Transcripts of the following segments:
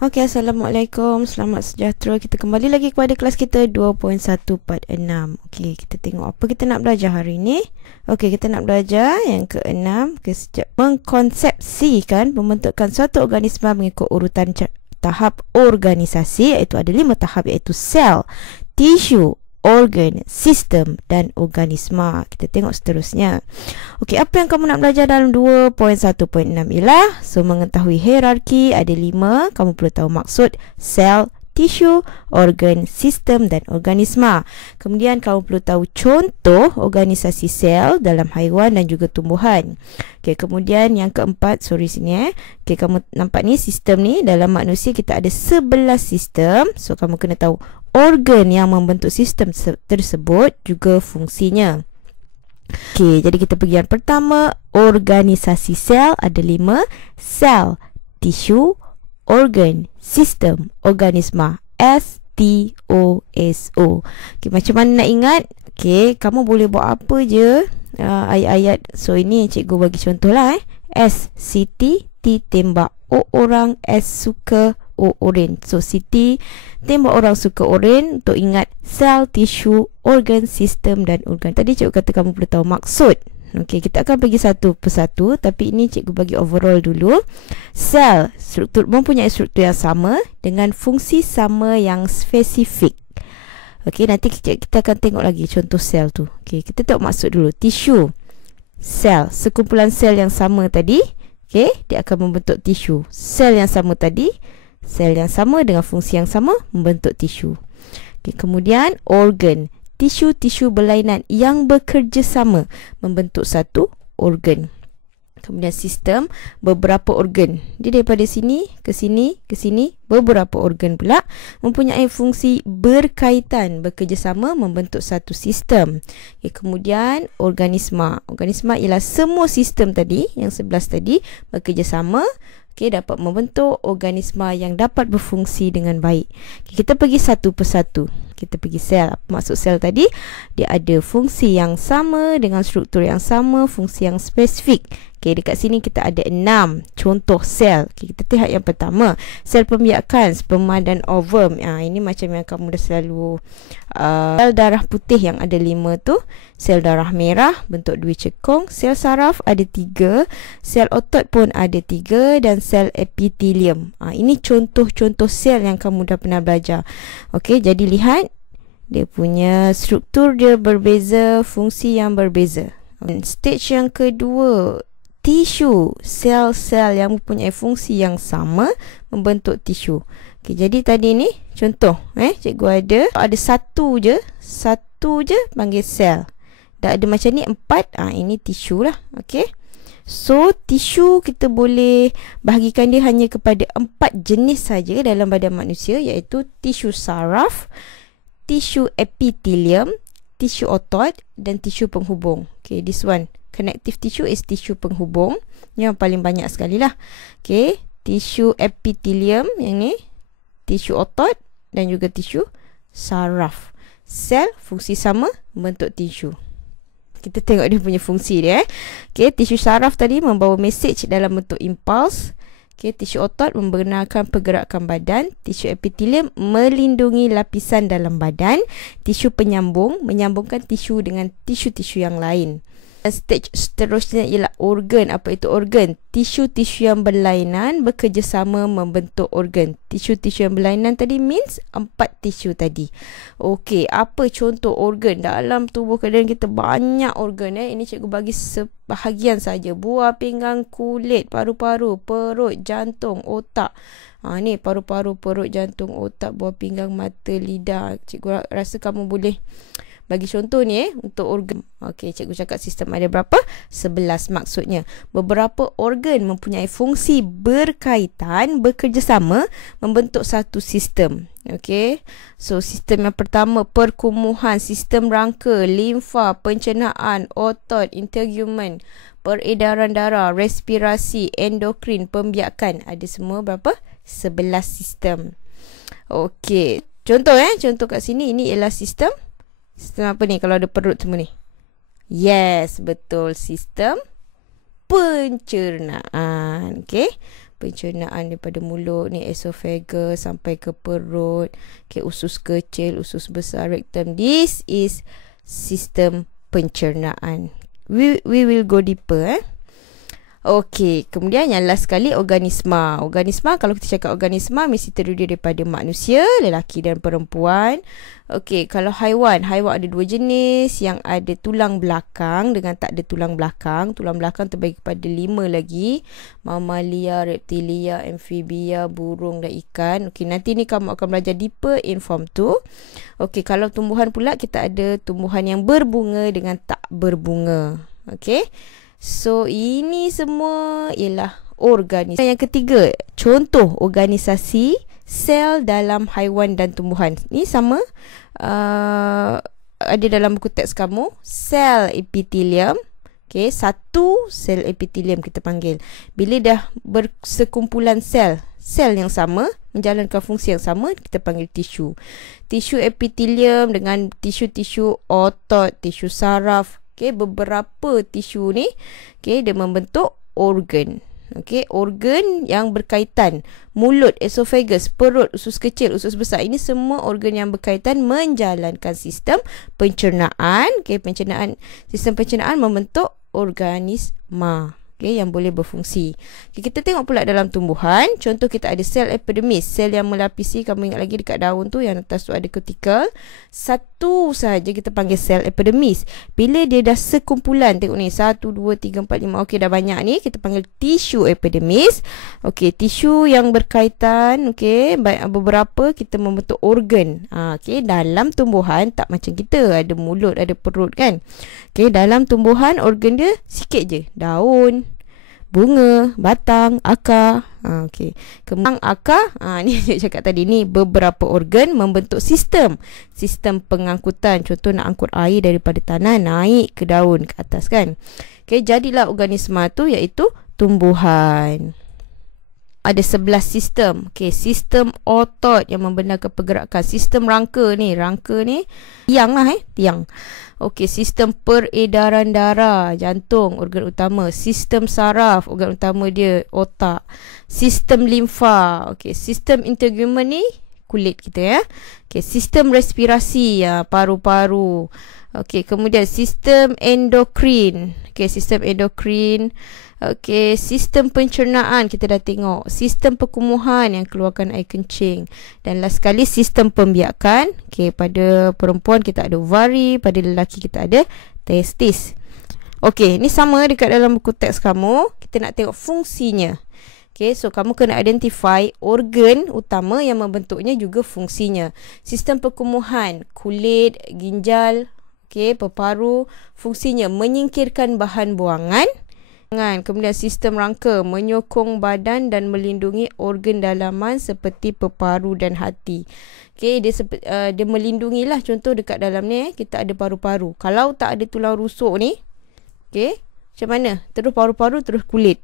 Okey, Assalamualaikum. Selamat sejahtera. Kita kembali lagi kepada kelas kita 2.1 part 6. Okey, kita tengok apa kita nak belajar hari ini. Okey, kita nak belajar yang ke-6, mengkonsepsikan pembentukan suatu organisma mengikut urutan tahap organisasi, iaitu ada 5 tahap, iaitu sel, tisu, organ, sistem dan organisma. Kita tengok seterusnya. Okey, apa yang kamu nak belajar dalam 2.1.6 ialah mengetahui hierarki ada 5. Kamu perlu tahu maksud sel, tisu, organ, sistem dan organisma. Kemudian kamu perlu tahu contoh organisasi sel dalam haiwan dan juga tumbuhan. Okey, kemudian yang keempat, sini. Okey, kamu nampak ni sistem ni, dalam manusia kita ada 11 sistem. So kamu kena tahu organ yang membentuk sistem tersebut juga fungsinya. Okey, jadi kita pergi yang pertama, organisasi sel ada 5, sel, tisu, organ, sistem, organisma. STOSO. Okey, macam mana nak ingat? Okey, kamu boleh buat apa je ayat-ayat. So ini cikgu bagi contoh lah. S Siti, T tembak O orang, S suka, O oren. So Siti tembak orang suka oren. Untuk ingat sel, tisu, organ, sistem dan organ. Tadi cikgu kata kamu perlu tahu maksud. Okey, kita akan pergi satu persatu, tapi ini cikgu bagi overall dulu. Sel mempunyai struktur yang sama dengan fungsi sama yang spesifik. Okey, nanti kita akan tengok lagi contoh sel tu. Okey, kita tengok maksud dulu. Tisu, sel, sekumpulan sel yang sama tadi. Okey, dia akan membentuk tisu. Sel yang sama tadi, sel yang sama dengan fungsi yang sama membentuk tisu. Okey, kemudian organ, tisu-tisu berlainan yang bekerjasama membentuk satu organ. Kemudian sistem, beberapa organ. Dia daripada sini ke sini ke sini, beberapa organ pula mempunyai fungsi berkaitan, bekerjasama membentuk satu sistem. Okay, kemudian organisma. Organisma ialah semua sistem tadi, yang 11 tadi bekerjasama, dapat membentuk organisma yang dapat berfungsi dengan baik. Kita pergi satu persatu. Kita pergi sel. Apa maksud sel tadi? Dia ada fungsi yang sama dengan struktur yang sama, fungsi yang spesifik. Dekat sini kita ada 6 contoh sel. Kita lihat yang pertama, sel pembiakan, sperma dan ovum. Ini macam yang kamu dah selalu sel darah putih yang ada 5 tu, sel darah merah bentuk 2 cekung, sel saraf ada 3, sel otot pun ada 3 dan sel epitelium. Ini contoh-contoh sel yang kamu dah pernah belajar. Okey, jadi lihat dia punya struktur dia berbeza, fungsi yang berbeza. Stage yang kedua, tisu, sel-sel yang mempunyai fungsi yang sama membentuk tisu. Okey, jadi tadi ni contoh, cikgu ada satu je panggil sel. Dah ada macam ni 4, ini tisu lah. Okey. So tisu kita boleh bahagikan dia hanya kepada 4 jenis saja dalam badan manusia, iaitu tisu saraf, tisu epitelium, tisu otot dan tisu penghubung. Okey, this one. Connective tissue is tisu penghubung. Yang paling banyak sekali lah. Okey, tisu epitelium yang ni, tisu otot dan juga tisu saraf. Sel fungsi sama membentuk tisu. Kita tengok dia punya fungsi dia. Okey, tisu saraf tadi membawa mesej dalam bentuk impuls. Okey, tisu otot membenarkan pergerakan badan, tisu epitelium melindungi lapisan dalam badan, tisu penyambung menyambungkan tisu dengan tisu-tisu yang lain. Stage seterusnya ialah organ. Apa itu organ? Tisu-tisu yang berlainan bekerjasama membentuk organ. Tisu-tisu yang berlainan tadi means 4 tisu tadi. Okey, apa contoh organ? Dalam tubuh kita banyak organ. Ini cikgu bagi sebahagian saja. Buah pinggang, kulit, paru-paru, perut, jantung, otak. Ni paru-paru, perut, jantung, otak, buah pinggang, mata, lidah. Cikgu rasa kamu boleh bagi contoh ni untuk organ. Okey, cikgu cakap sistem ada berapa? 11 maksudnya. Beberapa organ mempunyai fungsi berkaitan, bekerjasama membentuk satu sistem. Okey. So sistem yang pertama, perkumuhan, sistem rangka, limfa, pencernaan, otot, integumen, peredaran darah, respirasi, endokrin, pembiakan. Ada semua berapa? 11 sistem. Okey. Contoh contoh kat sini, ini ialah sistem apa ni kalau ada perut semua ni? Yes, betul. Sistem pencernaan. Okey. pencernaan daripada mulut ni, esophagus sampai ke perut, okay, usus kecil, usus besar, rektum. This is sistem pencernaan. We will go deeper. Okey, kemudian yang last sekali organisma. Organisma, kalau kita cakap organisma mesti terdiri daripada manusia, lelaki dan perempuan. Okey, kalau haiwan ada dua jenis, yang ada tulang belakang dengan tak ada tulang belakang. Tulang belakang terbagi kepada 5 lagi. Mamalia, reptilia, amfibia, burung dan ikan. Okey, nanti ni kamu akan belajar deeper in form 2. Okey, kalau tumbuhan pula kita ada tumbuhan yang berbunga dengan tak berbunga. Okey. So, ini semua ialah organisasi. Yang ketiga, contoh organisasi sel dalam haiwan dan tumbuhan. Ni sama ada dalam buku teks kamu. Sel epithelium. Okay, satu sel epithelium kita panggil. Bila dah bersekumpulan sel yang sama, menjalankan fungsi yang sama, kita panggil tisu. Tisu epithelium dengan tisu-tisu otot, tisu saraf. Okay, beberapa tisu ni, okay, dia membentuk organ. Okay, organ yang berkaitan. Mulut, esophagus, perut, usus kecil, usus besar. Ini semua organ yang berkaitan menjalankan sistem pencernaan. Okay, sistem pencernaan membentuk organisma. Okay, yang boleh berfungsi. Okay, kita tengok pula dalam tumbuhan. Contoh kita ada sel epidermis. Sel yang melapisi, kamu ingat lagi dekat daun tu, yang atas tu ada kutikel. Satu sahaja kita panggil sel epidermis. Bila dia dah sekumpulan, tengok ni, 1, 2, 3, 4, 5. Okey, dah banyak ni. Kita panggil tisu epidermis. Okey, tisu yang berkaitan. Okey, beberapa kita membentuk organ. Okey, dalam tumbuhan tak macam kita. Ada mulut, ada perut kan. Okey, dalam tumbuhan organ dia sikit je. Daun, bunga, batang, akar. Okey. Kembang, akar. Ni saya cakap tadi ni, beberapa organ membentuk sistem pengangkutan. Contoh nak angkut air daripada tanah naik ke daun ke atas kan. Okey, jadilah organisma tu iaitu tumbuhan. Ada 11 sistem. Okey, sistem otot yang membenarkan pergerakan. Sistem rangka ni tiang lah tiang. Okey, sistem peredaran darah, jantung, organ utama. Sistem saraf, organ utama dia otak. Sistem limfa. Okey, sistem integumen ni kulit kita ya. Okey, sistem respirasi, paru-paru. Okey, kemudian sistem endokrin. Okey, sistem endokrin. Okey, sistem pencernaan kita dah tengok. Sistem perkumuhan yang keluarkan air kencing. Dan last sekali sistem pembiakan. Okey, pada perempuan kita ada ovari, pada lelaki kita ada testis. Okey, ni sama dekat dalam buku teks kamu. Kita nak tengok fungsinya. Okey, so kamu kena identify organ utama yang membentuknya juga fungsinya. Sistem perkumuhan, kulit, ginjal, okey, peparu, fungsinya menyingkirkan bahan buangan. Kemudian sistem rangka, menyokong badan dan melindungi organ dalaman seperti peparu dan hati. Okey, dia melindungilah. Contoh dekat dalam ni kita ada paru-paru. Kalau tak ada tulang rusuk ni, okey, macam mana? Terus paru-paru, terus kulit.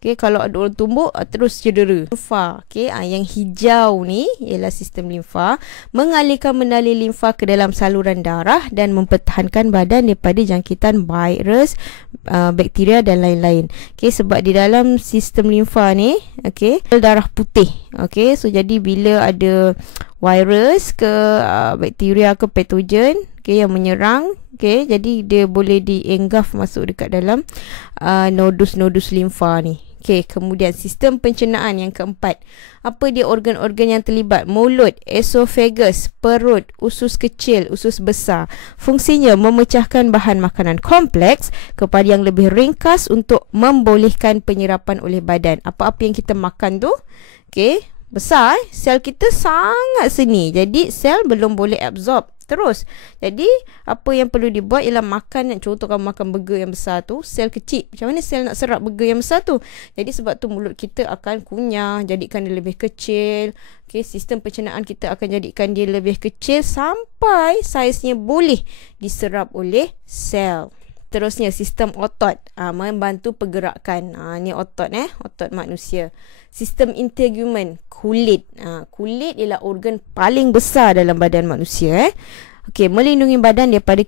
Okey, kalau ada orang tumbuk, terus cedera. Limfa, okey, yang hijau ni ialah sistem limfa, mengalirkan mengalir limfa ke dalam saluran darah dan mempertahankan badan daripada jangkitan virus, bakteria dan lain-lain. Okey, sebab di dalam sistem limfa ni, okey, darah putih. Okey, so jadi bila ada virus ke bakteria ke patogen, okey, yang menyerang, okey, jadi dia boleh dienggaf masuk dekat dalam nodus-nodus limfa ni. Okey, kemudian sistem pencernaan yang keempat. Apa dia organ-organ yang terlibat? Mulut, esophagus, perut, usus kecil, usus besar. Fungsinya memecahkan bahan makanan kompleks kepada yang lebih ringkas untuk membolehkan penyerapan oleh badan. Apa-apa yang kita makan tu, okey, besar, sel kita sangat seni. Jadi sel belum boleh absorb terus. Jadi apa yang perlu dibuat ialah makan. Contoh kamu makan burger yang besar tu, sel kecil, macam mana sel nak serap burger yang besar tu? Jadi sebab tu mulut kita akan kunyah, jadikan dia lebih kecil. Okey, sistem pencernaan kita akan jadikan dia lebih kecil sampai saiznya boleh diserap oleh sel. Terusnya sistem otot, membantu pergerakan. Ni otot otot manusia. Sistem integumen, kulit. Kulit ialah organ paling besar dalam badan manusia. Okey, melindungi badan daripada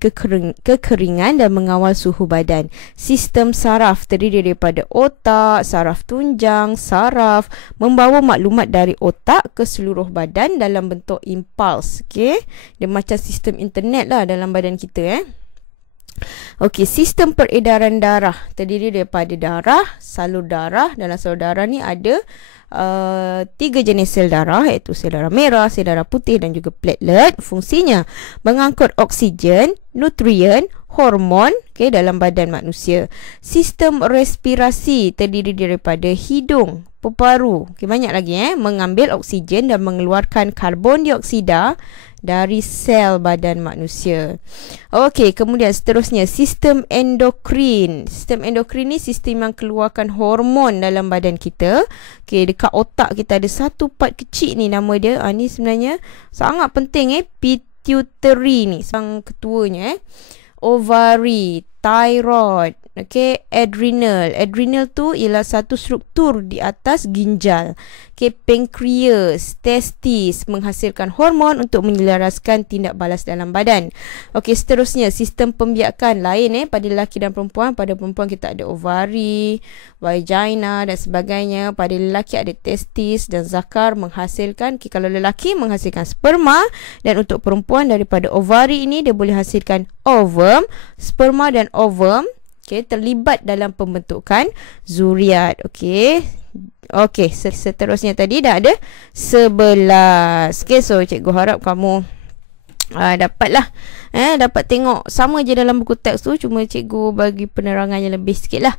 kekeringan dan mengawal suhu badan. Sistem saraf terdiri daripada otak, saraf tunjang, saraf membawa maklumat dari otak ke seluruh badan dalam bentuk impuls. Okey, dia macam sistem internet lah dalam badan kita. Okey, sistem peredaran darah terdiri daripada darah, salur darah. Dalam salur darah ni ada 3 jenis sel darah, iaitu sel darah merah, sel darah putih dan juga platelet. Fungsinya mengangkut oksigen, nutrien, hormon dalam badan manusia. Sistem respirasi terdiri daripada hidung, peparu, banyak lagi mengambil oksigen dan mengeluarkan karbon dioksida dari sel badan manusia. Okey, kemudian seterusnya sistem endokrin. Sistem endokrin ni sistem yang keluarkan hormon dalam badan kita. Okey, dekat otak kita ada satu part kecil ni, nama dia ni sebenarnya sangat penting pituitary ni sang ketuanya ovari, thyroid, okey, adrenal. Adrenal tu ialah satu struktur di atas ginjal. Okey, pankreas, testis menghasilkan hormon untuk menyelaraskan tindak balas dalam badan. Okey, seterusnya sistem pembiakan lain pada lelaki dan perempuan. Pada perempuan kita ada ovari, vagina dan sebagainya. Pada lelaki ada testis dan zakar menghasilkan, kalau lelaki menghasilkan sperma, dan untuk perempuan daripada ovari ini dia boleh hasilkan ovum. Sperma dan ovum terlibat dalam pembentukan zuriat. Okey, seterusnya tadi dah ada 11. So cikgu harap kamu dapatlah dapat tengok sama je dalam buku teks tu, cuma cikgu bagi penerangan yang lebih sikit lah.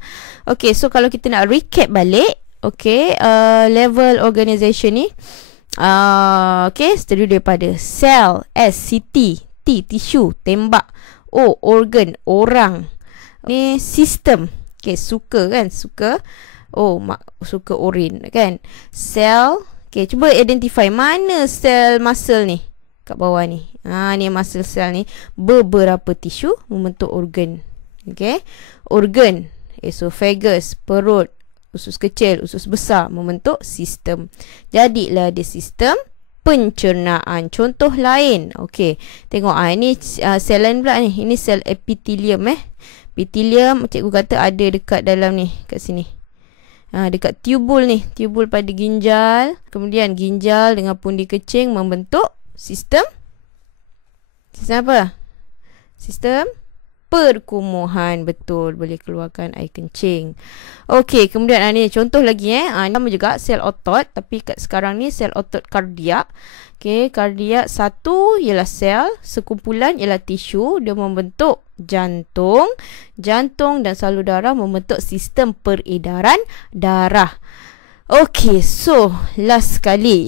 Okey, so kalau kita nak recap balik, level organisation ni terdiri daripada sel, S, city, T, tisu, tembak, O, organ, orang. Ni sistem. Suka kan? Suka. Suka urin kan? Sel. Cuba identify mana sel muscle ni kat bawah ni. Ni muscle sel ni beberapa tisu membentuk organ. Organ, esophagus, perut, usus kecil, usus besar membentuk sistem. Jadilah dia sistem pencernaan. Contoh lain. Tengok ini sel lain pula ni. Ini sel epithelium Epithelium cikgu kata ada dekat dalam ni, kat sini. Dekat tubul ni, tubul pada ginjal. Kemudian ginjal dengan pundi kecing membentuk sistem apa? Sistem perkumuhan. Betul, boleh keluarkan air kencing. Kemudian ni contoh lagi sama juga sel otot, tapi kat sekarang ni sel otot kardiak. Kardiak satu ialah sel, sekumpulan ialah tisu, dia membentuk jantung. Jantung dan salur darah membentuk sistem peredaran darah. So last sekali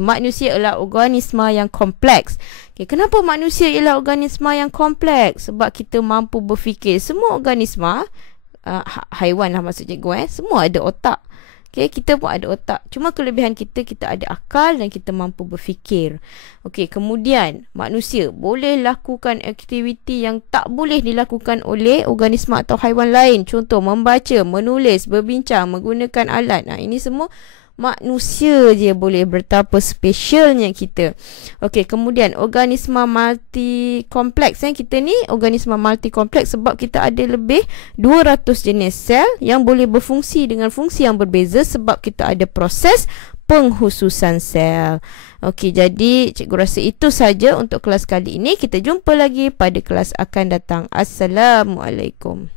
manusia ialah organisma yang kompleks. Kenapa manusia ialah organisma yang kompleks? Sebab kita mampu berfikir. Semua organisma, haiwan lah maksud cikgu, semua ada otak. Kita pun ada otak. Cuma kelebihan kita ada akal dan kita mampu berfikir. Kemudian manusia boleh lakukan aktiviti yang tak boleh dilakukan oleh organisma atau haiwan lain. Contoh membaca, menulis, berbincang, menggunakan alat. Ini semua manusia je boleh. Betapa spesialnya kita. Kemudian organisma multi kompleks. Kita ni organisma multi kompleks sebab kita ada lebih 200 jenis sel yang boleh berfungsi dengan fungsi yang berbeza sebab kita ada proses penghususan sel. Jadi cikgu rasa itu saja untuk kelas kali ini. Kita jumpa lagi pada kelas akan datang. Assalamualaikum.